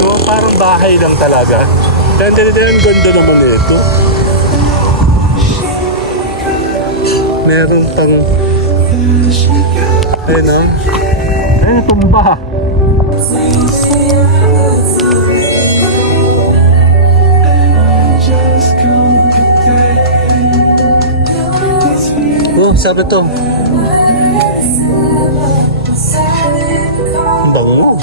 no? Parang bahay lang talaga. Ang ganda naman ito. Meron pang... Ayun o. Ayun, tumba. Oh, sabi to. Ang bango.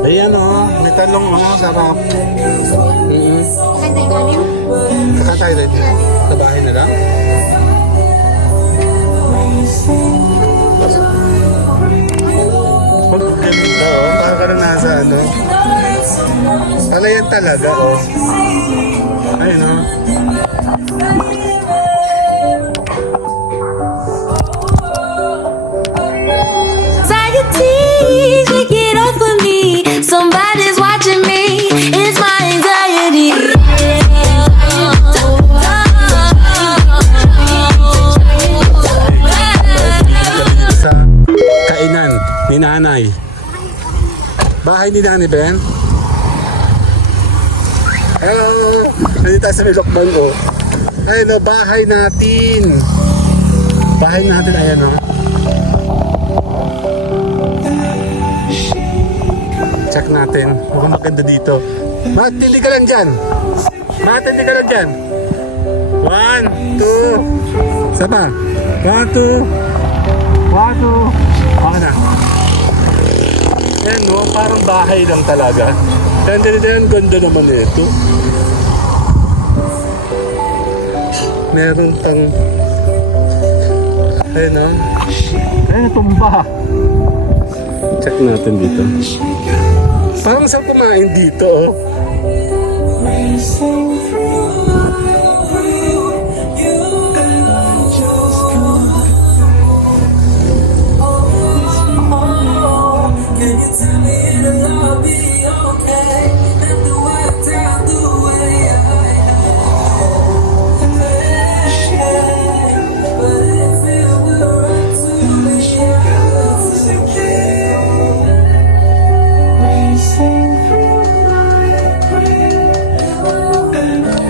Ayan o, may talong o, sarap. Kakatay rin. Sa bahay na lang. Ang ganda o, parang ka lang nasa ano. Palayan talaga o. Ayun o. Take it off of me. Somebody's watching me. It's my anxiety. Sa kainan ni nanay. Bahay ni Nanay Ben. Hello! Nandito tayo sa Milokban ko. Ayun o, bahay natin. Bahay natin, ayan o. Check natin. Mukhang maganda dito. Matindi ka lang dyan. Matindi ka lang dyan. 1, 2. Isa pa. 1, 2. 1, 2. Okay na. Ayan no, parang bahay lang talaga. Ang ganda naman ito. Meron pang... Ayun no. Ayun, tumba. Check natin dito. Parang saan kumain dito, oh.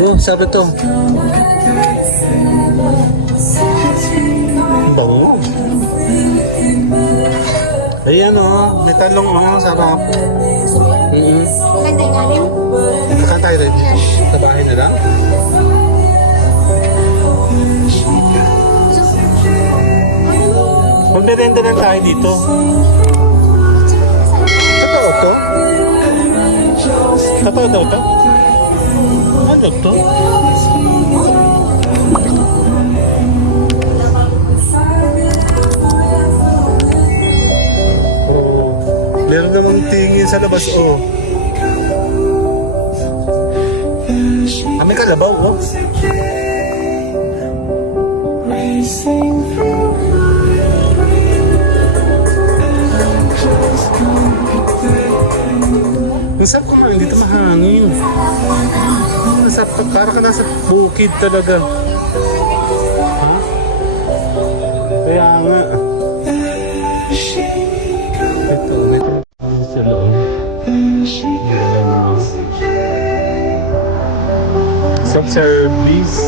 Oh, sabi to. Ang bango. Ayan o, may talong o, sarap. Kakatay rin. Sa bahay na lang. Magmerenda lang tayo dito. Totoo to? Totoo daw to? Ano to? Oh, meron namang tingin sa labas, oh. Ah, may kalabaw, oh. Ang sarap kumain dito, mahangin. Para ka nasa bukid talaga. Huh? Kaya nga. Ito sa loob. Self-service.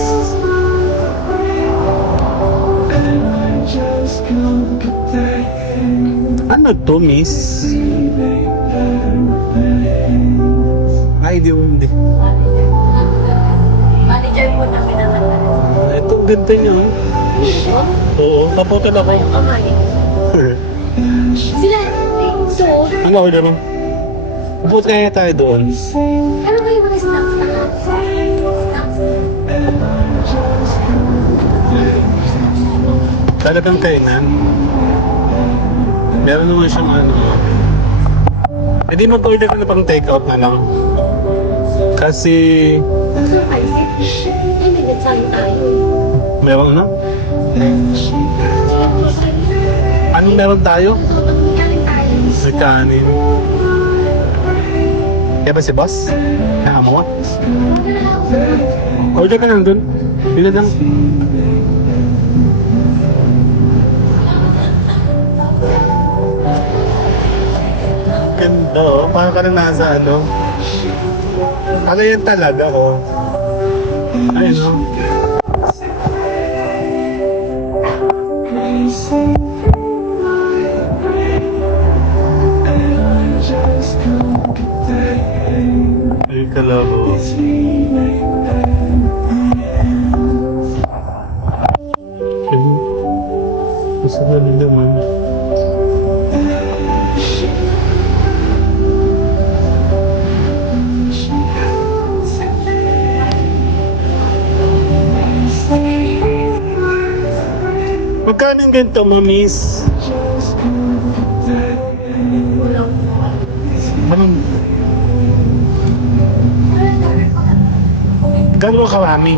Ano to, miss? Ay, hindi. Manager po namin naman. Ito, ganda niya. Oo, paputol ako. Okay. Sila, so, Ano ako naman? Pupunta kaya tayo doon. ano kayo mga snacks na? Snacks? Talagang kainan. Meron naman siyang ano. Eh di mag-order ka na pang take-out na lang. Kasi... Ang surprise. Hindi, nagsali tayo. Meron na? Anong meron tayo? Kanin tayo. May kanin. Kaya ba si boss? Kaya mo? Order ka lang dun. Bila lang. Ganda oh. Parang ka na nasa ano. Ano yan talaga oh. Ayun oh. Ay, kalabo. Gusto ko rin naman. Magkano yung ganito, mamis? Anong... Gano'n karami?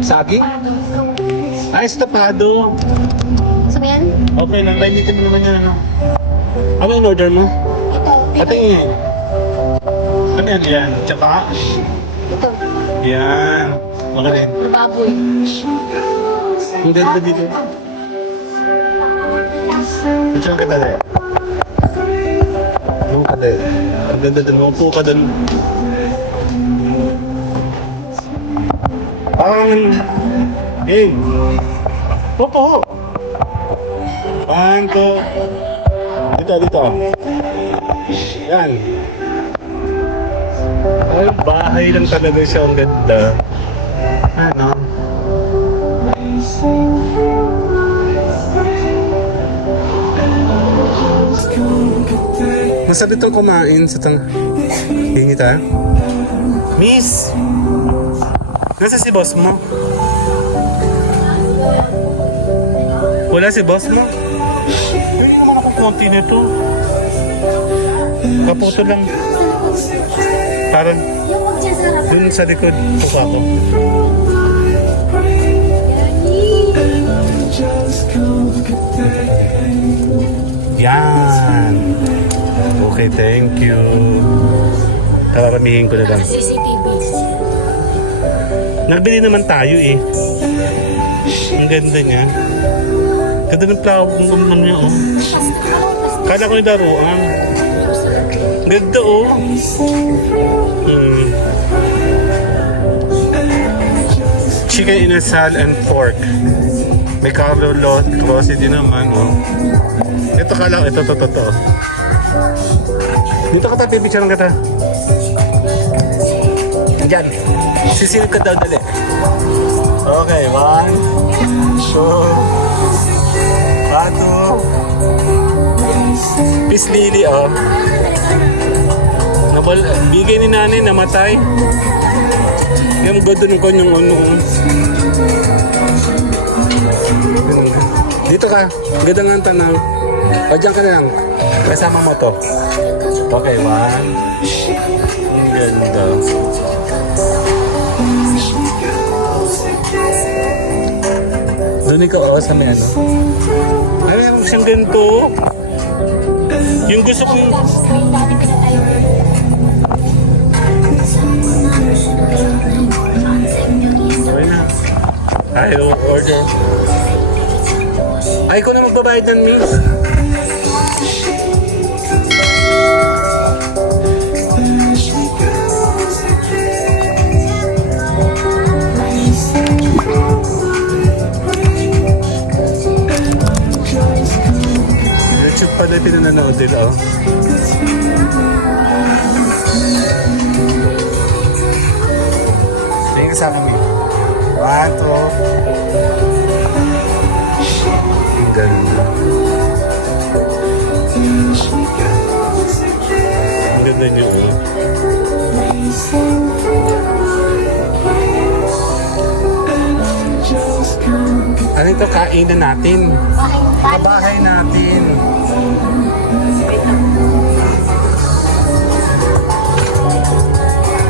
Saging? Ay, estapado. Gusto mo yan? Okay lang, kainitin mo naman yan, ano? Ano yung order mo? Ito. Patingin. Ano yan? Yan. Tsaka? Ito. Yan. Okay rin. Baboy. Ang ganda dito. Ito ka dali. Ang ka dali. Ang ganda dali. Upo ka dali. Hey! Upo! 1, 2. Dito. Yan. Ay, bahay lang talaga siya. Ang ganda. Ano? Masarap itong kumain sa hingi tayo. Miss! Nasa si boss mo? Wala si boss mo? Hindi naman akong konti nito. Kaputo lang. Parang Yung huwag dyan sa harap. dun sa likod. Puka ko. Yan. Okay, thank you. Karamihin ko na lang. CCTV. Nagbili naman tayo eh. Ang ganda niya. Ganda ng flower ng niya oh. Kala ko yung daruan. Ganda oh. Chicken inasal and pork. May carlo rossi din naman oh. Ito kala ko, ito. Dito ka tayo, pipicture lang kita. Diyan. Sisilip ka daw dali. Okay, 1, 2, 2. Peace lily, oh. Bigay ni nanay, namatay. Yung godon ko yung ano. Dito ka. Ganda nga ang tanaw. O, dyan ka na lang. Kasama mo to. Okay, 1. Ang ganda. Doon ikaw sa may ano. Ay, meron siyang ganito. Yung gusto kong... Okay na. Ay, order. Ay, ikaw na magbabayad ng miss. YouTube pala yung pinanonood nila, oh. Tingin sa akin, eh. 1, 2. Ang ganda. Ang ganda niyo, oh. Ano ito? Kainan natin. Kabahay natin.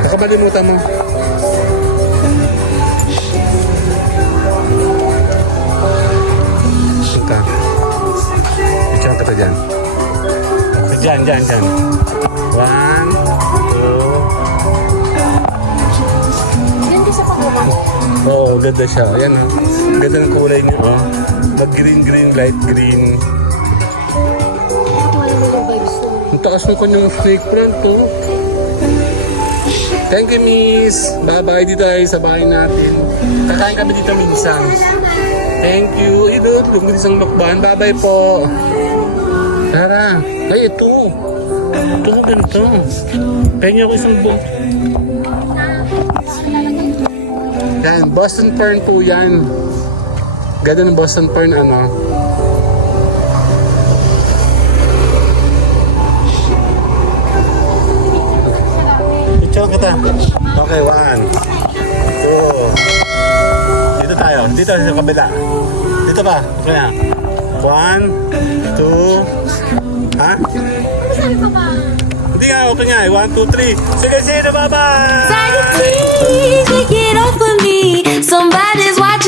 Kakabalimutan mo. Ika. dito, dyan. So, dyan. 1, 2. Ganda sa pakuha. Oo, ganda siya. Ayan, oh. Ganda ng kulay niya, oh. Mag-green, light green. Wala mo yung vibes to. Ang taas ng kanyang snake plant, oh. Thank you, miss. Bye-bye dito ay sa bahay natin. Kakain kami dito minsan. Thank you. Idol, lumilis ang lokban. Bye-bye po. Tara. Ay, ito. Ito, ganito. Pengi ako isang buong. Yan, Boston Fern po yan. Ganda ng Boston Fern, ano. Picture kita. Okay, 1, 2. Dito tayo. Dito sa kabila. Dito ba? Okay na. 1, 2. Ha? Sabi pa ba? Hindi nga, open nga. 1, 2, 3. Sige, bye-bye! Take it off of me. Somebody's watching.